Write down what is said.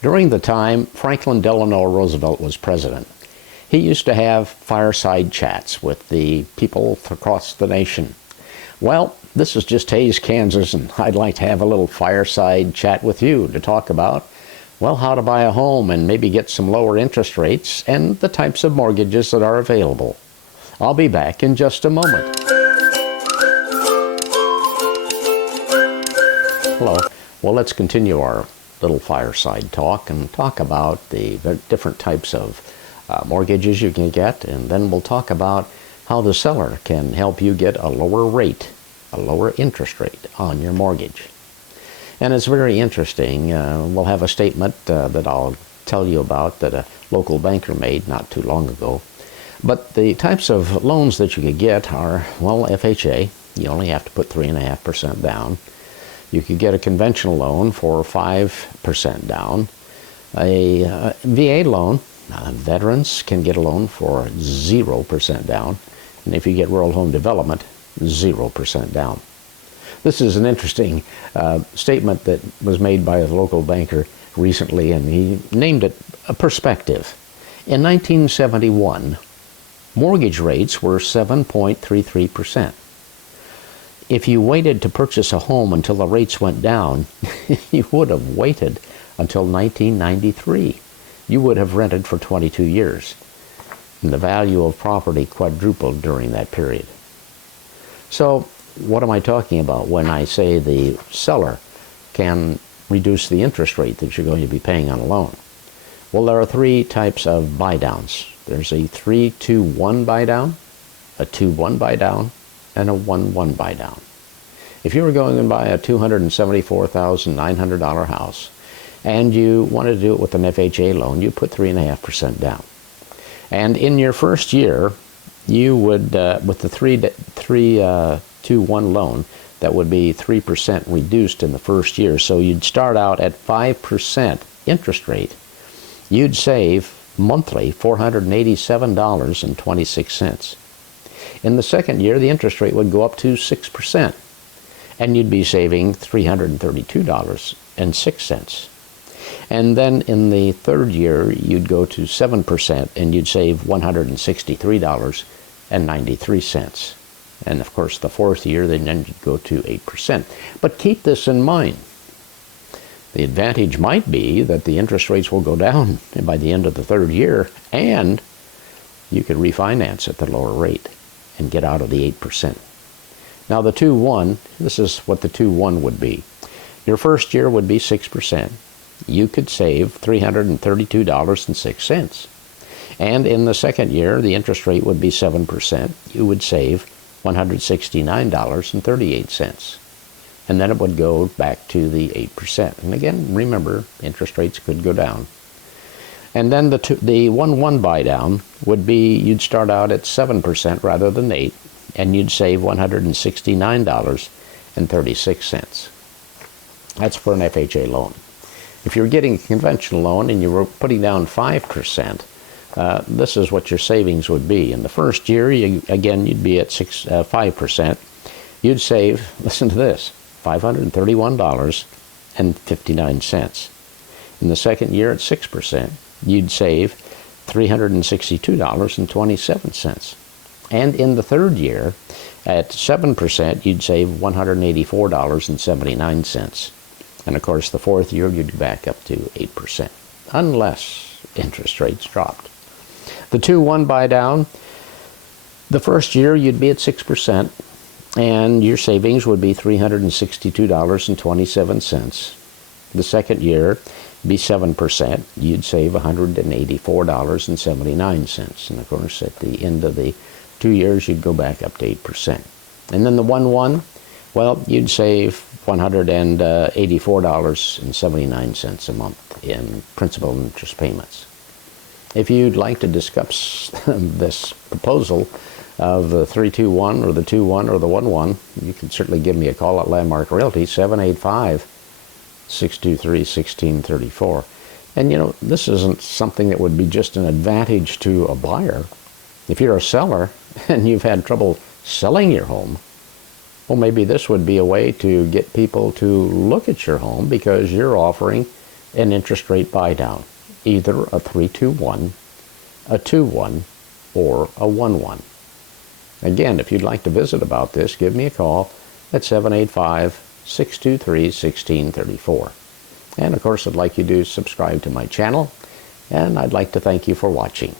During the time Franklin Delano Roosevelt was president, he used to have fireside chats with the people across the nation. Well, this is just Hays, Kansas, and I'd like to have a little fireside chat with you to talk about, well, how to buy a home and maybe get some lower interest rates and the types of mortgages that are available. I'll be back in just a moment. Hello. Well, let's continue our little fireside talk and talk about the different types of mortgages you can get, and then we'll talk about how the seller can help you get a lower rate, a lower interest rate on your mortgage. And it's very interesting. We'll have a statement that I'll tell you about that a local banker made not too long ago. But the types of loans that you could get are, well, FHA. You only have to put 3.5% down. You could get a conventional loan for 5% down. A VA loan, veterans can get a loan for 0% down. And if you get rural home development, 0% down. This is an interesting statement that was made by a local banker recently, and he named it a perspective. In 1971, mortgage rates were 7.33%. If you waited to purchase a home until the rates went down, you would have waited until 1993. You would have rented for 22 years. And the value of property quadrupled during that period. So what am I talking about when I say the seller can reduce the interest rate that you're going to be paying on a loan? Well, there are three types of buy-downs. There's a 3-2-1 buy-down, a 2-1 buy-down, and a 1-1 buy-down. If you were going to buy a $274,900 house and you wanted to do it with an FHA loan, you put 3.5% down. And in your first year, you would, with the 3-2-1 loan, that would be 3% reduced in the first year. So you'd start out at 5% interest rate. You'd save monthly $487.26. In the second year, the interest rate would go up to 6%, and you'd be saving $332.06. And then in the third year, you'd go to 7%, and you'd save $163.93. And of course, the fourth year, then you'd go to 8%. But keep this in mind. The advantage might be that the interest rates will go down by the end of the third year, and you could refinance at the lower rate and get out of the 8%. Now the 2-1, this is what the 2-1 would be. Your first year would be 6%. You could save $332.06. And in the second year, the interest rate would be 7%. You would save $169.38. And then it would go back to the 8%. And again, remember, interest rates could go down. And then the 1-1 buy down would be, you'd start out at 7% rather than 8%, and you'd save $169.36. That's for an FHA loan. If you're getting a conventional loan and you were putting down 5%, this is what your savings would be. In the first year, you'd be at 5%. You'd save, listen to this, $531.59. In the second year at 6%, you'd save $362.27. And in the third year, at 7%, you'd save $184.79. And of course, the fourth year, you'd go back up to 8%, unless interest rates dropped. The 2-1 buy down, the first year, you'd be at 6%, and your savings would be $362.27. The second year, be 7%, you'd save $184.79. And of course, at the end of the 2 years, you'd go back up to 8%. And then the 1-1, well, you'd save $184.79 a month in principal and interest payments. If you'd like to discuss this proposal of the 3-2-1 or the 2-1 or the 1-1, you can certainly give me a call at Landmark Realty, 785-623-1634. And you know, this isn't something that would be just an advantage to a buyer. If you're a seller and you've had trouble selling your home, well, maybe this would be a way to get people to look at your home because you're offering an interest rate buy-down, either a 3-2-1, a 2-1, or a 1-1. Again, if you'd like to visit about this, give me a call at 785-623-1634. And of course, I'd like you to subscribe to my channel, and I'd like to thank you for watching.